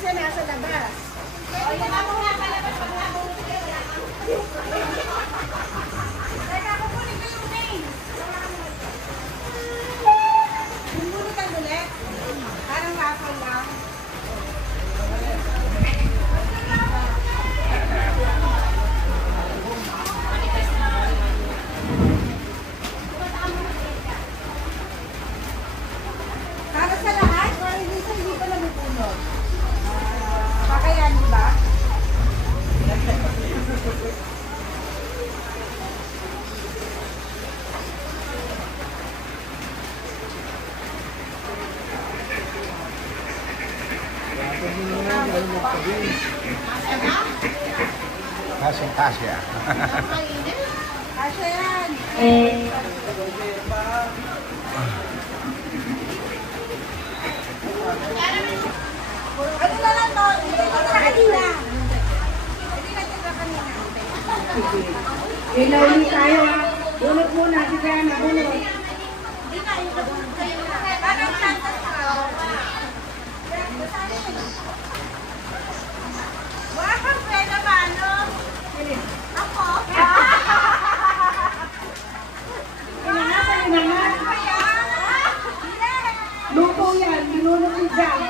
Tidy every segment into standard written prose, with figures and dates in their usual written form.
isa nasa labas. O, yan ako nga palabas pag nabulot ka. Teka, kukunin ko yung name. Bumunutan ulit. Parang raffle lang. Para sa lahat, or hindi ko nabupunod. Kakayanin ba? Kasya. Kasya yan. Ano na lang to? Hindi ko na kanina. Hindi na kita kanina. Ilauli tayo ha. Bunot muna si Diana, bunot. Hindi na yung kabunod kayo na. Parang santas ka. Wow, pwede ba ano? Ako? Inangat, inangat. Luto yan, binunot si Diana.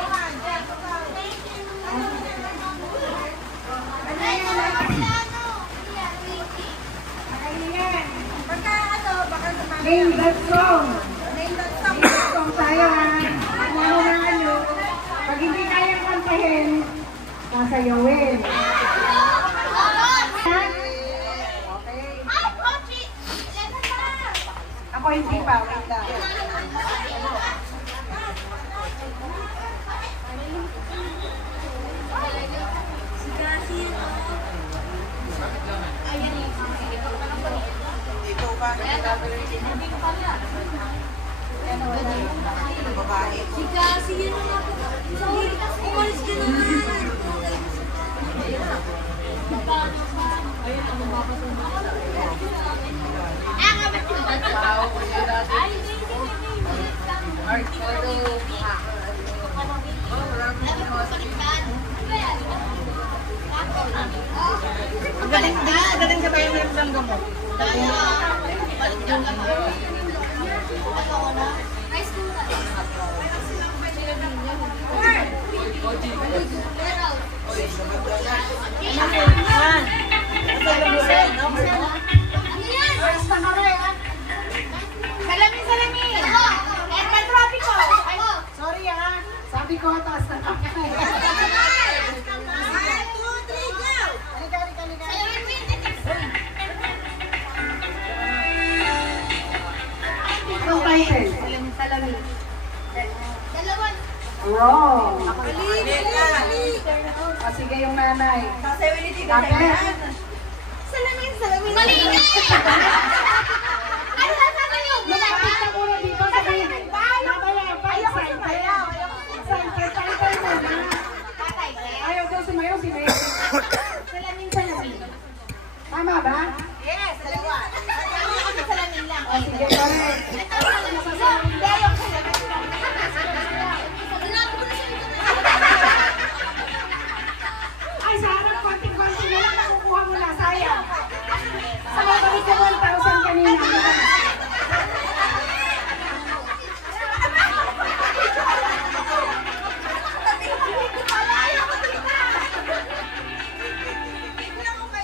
Name that song. Name that song. Song tayo ha. Nangunaan nyo. Pag hindi kayang kantahin, nasayawin. Ako hindi pa. Wait lang. Si Kasi yun nga po. Umalis ka naman. Ayun, ang mapapasama. Galing ka ba yung ng gamot? Salamin! Airman Tropico! Sorry ha! Sabi ko taas na ka. 1, 2, 3, go! Halika. Anong title? Salamin. Dalawan. Wrong. Mali! O sige yung nanay. Bakit? Salamin. Mali! Ano na sabi niyo? Lumapit ka muna dito sa kayo. Mamaya pa, excited. Excited, title mo na. Ayaw daw sumayaw si May. Salamin. Tama ba? Yes, dalawa. Salamin lang. O sige, correct. Ay, sa harap, konting-konting na lang nakukuha mo na. Sayang. Sa mabalik ka 1,000 kanina.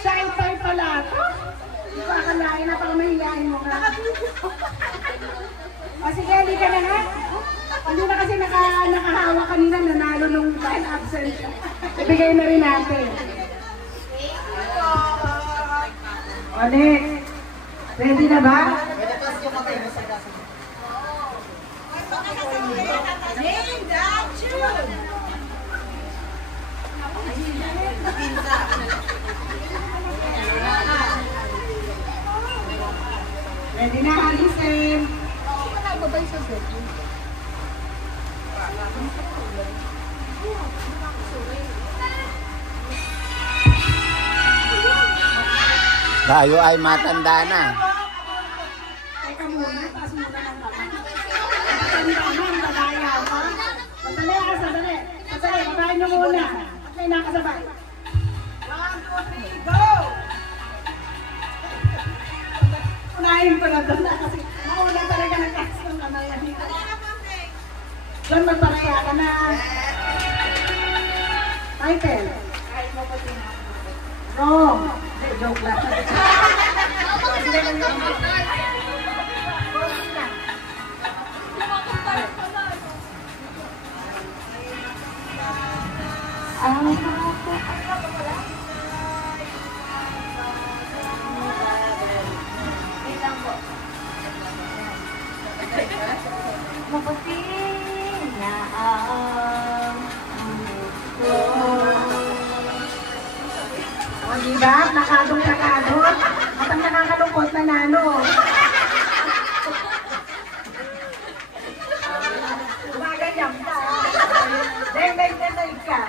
Shy pala ito. Hindi ko akalain na pang mahihain mo nga. O sige, hindi ka na nga. Hindi na kasi nakahawa kanina, nanalo nung dahil absent siya. Ibigay na rin natin. O next. Ready na ba? Name that tune! Ready na, listen. Tayo ay matanda na. Teka muna, taas muna ng kamay. Matanda na, ang dalayaw ka. Sandali. sabayan nyo muna. May nakasabay. 1, 2, 3, go! Unahin ko na doon na kasi mauna talaga nagkas ng kamay. John, magparaya ka na. Michael. Wrong. Joke lang. Maputi na ang O, diba? Nakadong-nakadong. At ang nakakalungkot na nano. Gumagayam ka. Deng ka.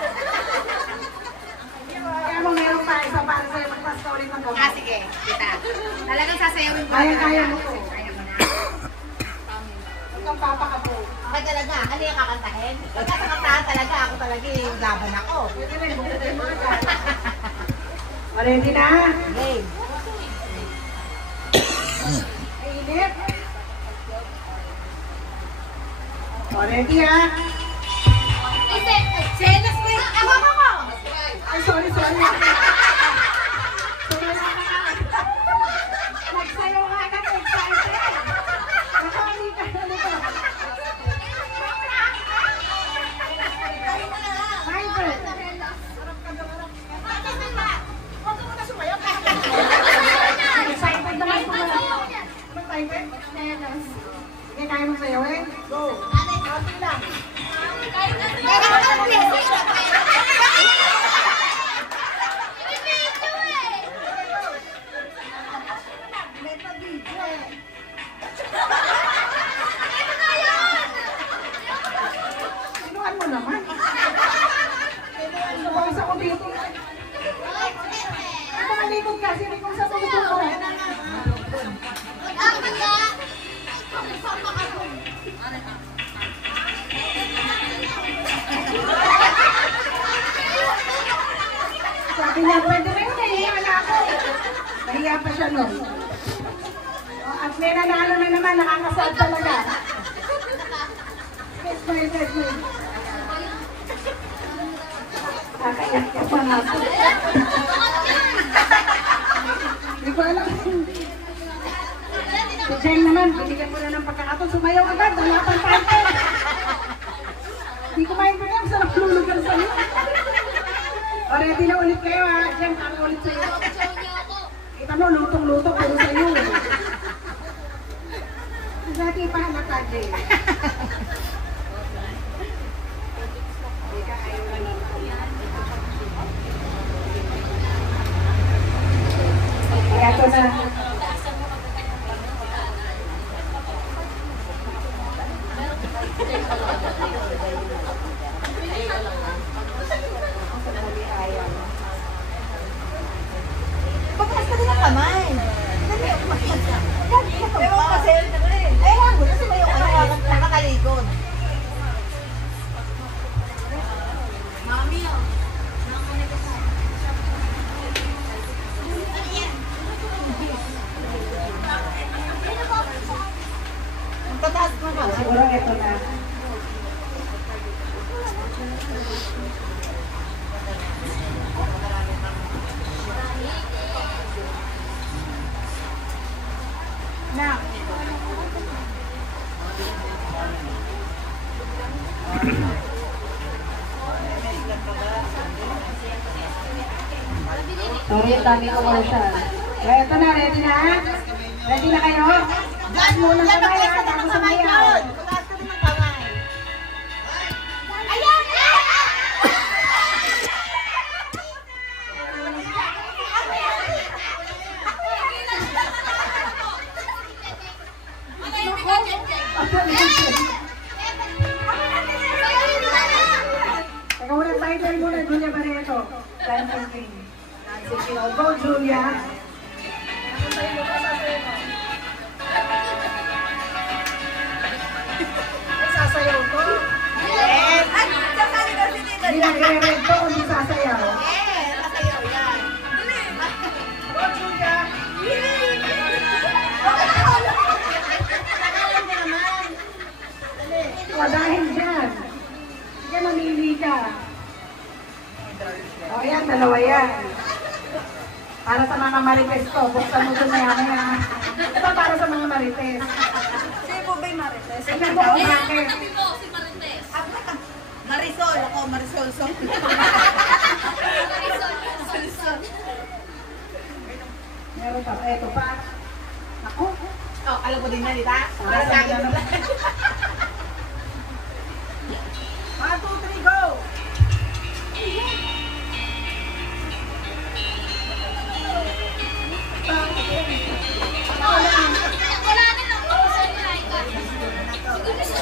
Kaya mo meron pa isa para sa'yo magpa-story ng gawin. Ah, sige, kita. Talagang sasayawin ko. Kaya mo to. Kaya mo na. Huwag kang papakapo. Ako talaga, ano yung kakantahin? Pagka sa kantahan talaga, ako talaga yung laban ako. Pwede rin, bukod mo na. O, ready na? Game. Mainit. O, ready ha? Senas ko yung... Ako! Ay, sorry. Nagsayaw ka agad, excited. Nakakali ka na nito. Michael. Excited naman po na. Ano Michael? Sige, kaya mo sayawin? Go. Happy lang. Sinuhan mo naman. Nabasa ko dito. Nakalikod kasi, may kung sa puso ko. Sabi niya, pwede rin, nahiya na ako. Nahiya pa siya nun. O, at may nanalo na naman, nakakasal talaga. Yes. Kakayak ka pa nga po. Hindi ko alam. Si Jen naman, binigyan mo na ng pagkakataon. Sumayaw agad, wala pang parte. Hindi ko maintindihan, sarap lulugan sa'yo. O, ready na ulit kayo ha. Jen, kami ulit sa'yo. Kita mo, lutong-lutong, puro sa'yo. Dati pa halata, Jen. Ito na. Pagkas ka din ang kamay. Ewan kasi, ewan mo, kasi may yung nakatalikod. Mami, tataas mo ba? Siguro ito na. Na. Sorry, dami commercial. Kaya ito na, ready na? Ready na kayo? Daan muna sa bayan, tapos sa bayan. Tataas ka din ng kamay. Ayan! Teka muna, title muna, Julia Barreto. Dancing Queen. Dancing Queen. Go, Julia. Ay, sasayaw ko. Yes! Sasali na si Tita Hindi nagre-red to, hindi sasayaw. Nasayaw yan. Go, Julia. Nakalam mo naman. Dali. O, dahil dyan. Sige, mamili ka. O, yan, dalawa yan. Para sa mga marites to, buksan mo dun maya-maya. Ito para sa mga marites. Sino po ba yung Marites? Tingnan mo kung bakit. Sabi ko, si Marites. Marisol. Ako, Marisol. Meron pa. Eto pa. Ako. Oh, alam ko din yan, di ba? Para sa akin. 1, 2, 3, go! Wala na lang ako sa Ika. Siguro sa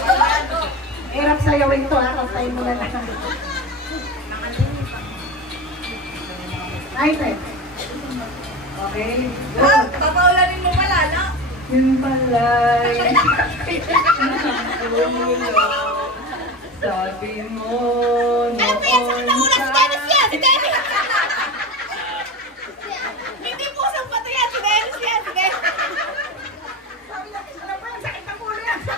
Hirap sayawin to ha. Kastayin mo na lang. Item. Okay. Ah, papaulanin mo pala, no? Yun pala'y sabi mo Alam ko yan, sakit ang ulas. Si Dennis yan! Si Dennis! Hindi pusang pato yan! Si Dennis yan! Si Dennis! Sabi natin, alam mo yan, sakit ang ulo yan! Si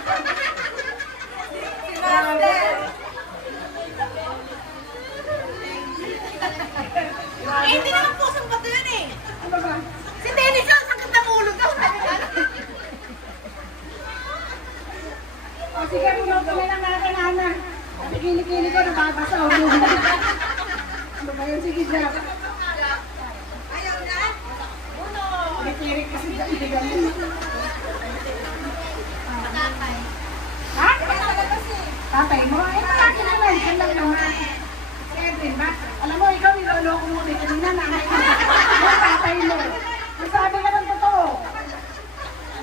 Master! Eh, hindi naman pusang pato yun eh! Ano ba? Si Dennis yan! Sakit ang ulo daw! O sige, puno na lang natin, Ana. Kasi kilikili ko, nababasa o. Ano ba yun? Sige, Jack. Ayaw na? Uno! Kikirik kasi dyan, ibigan mo. tatay. Ha? Tatay mo? Eh, palagi naman. Yan lang naman. Si Edwin, ba? Alam mo, ikaw niloloko mo dito. Kanina, nanay mo. Yung tatay mo. Masabi ka ng totoo.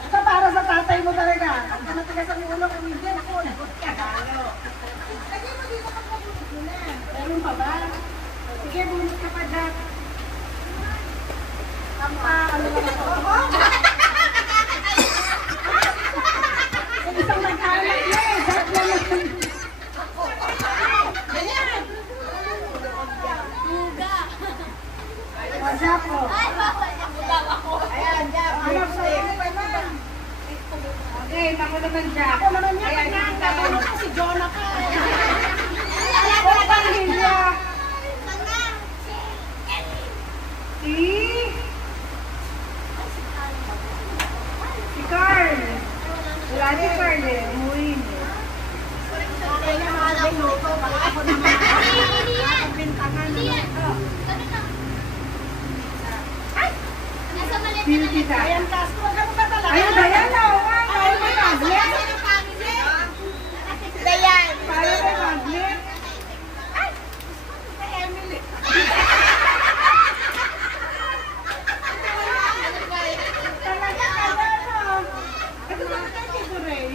Ito para sa tatay mo talaga. Ang matigas ang ulo kung hindi ako. Meron pa ba? Sige, bunot ka pa, Jack. Ano ba ito? Yung isang nag-aalat niya eh. Jack na lang. Duga. O, Jack po. Ay, bawal niya. Daw ako. Ayan, Jack! Ano po? Okay, ako naman, Jack. Ako naman niya. Kaya Ang kabunod ko si Jonathan! Ako pamilya. Si Carl. Wala si Carl eh. Umuwi niya. Kaya mga binuto, baka ako naman. Hindi yan. Hindi yan. Sabi na. Nasa maliit na Beauty ka. Ayan, Castro, ano ba talaga? Ayun, Diana. Ayaw may magnet. Dayan! Ayaw may magnet. Emily! Talaga, Diana. Ito ba ito si Ray?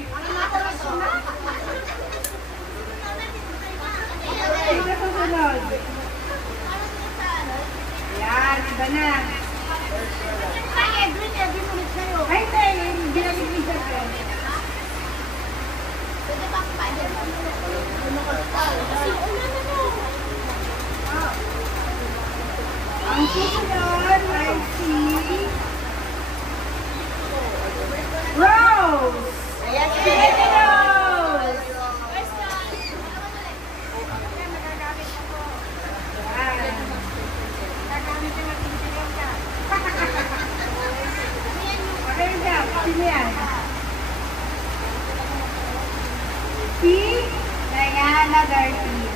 Ito susunod. Yan, iba na. Edwin ulit sa'yo. Ay, hindi, ginagin ni Jack eh. Pwede ba ako pa? Ang susunod ay si Rose! Ayan, Si Rose! Okay, Jack. Sino yan? Si Diana Garcia.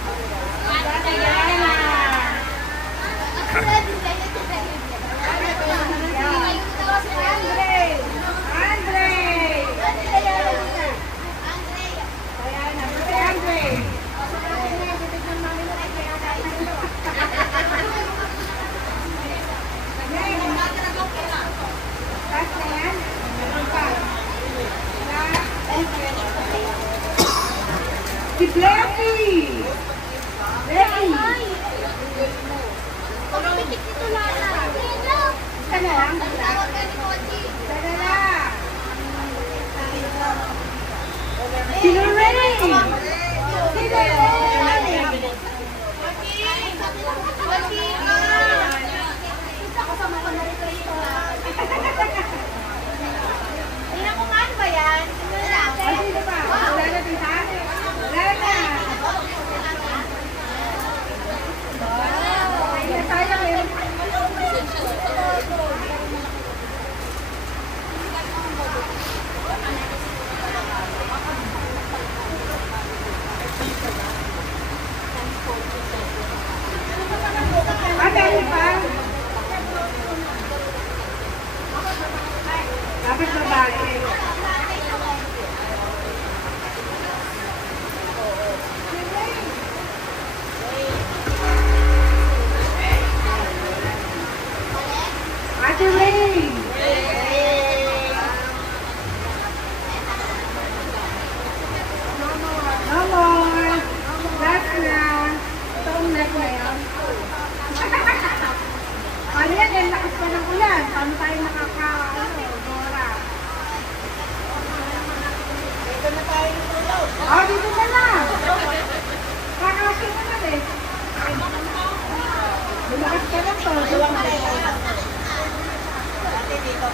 Diana! Andre! Andre! Diana, si Andre! Last na yan? Meron pa. Si Blessy! niyo pa? Dapat babae. Ate Ray! No more! Last na! Ito ang last na yun. Ano yan? Ang lakas pa ng ulan. Paano tayo Dora? Dito na tayo tulog. Oh, dito na lang! Kakasya na lang eh. Lumakas ka lang to. Dito.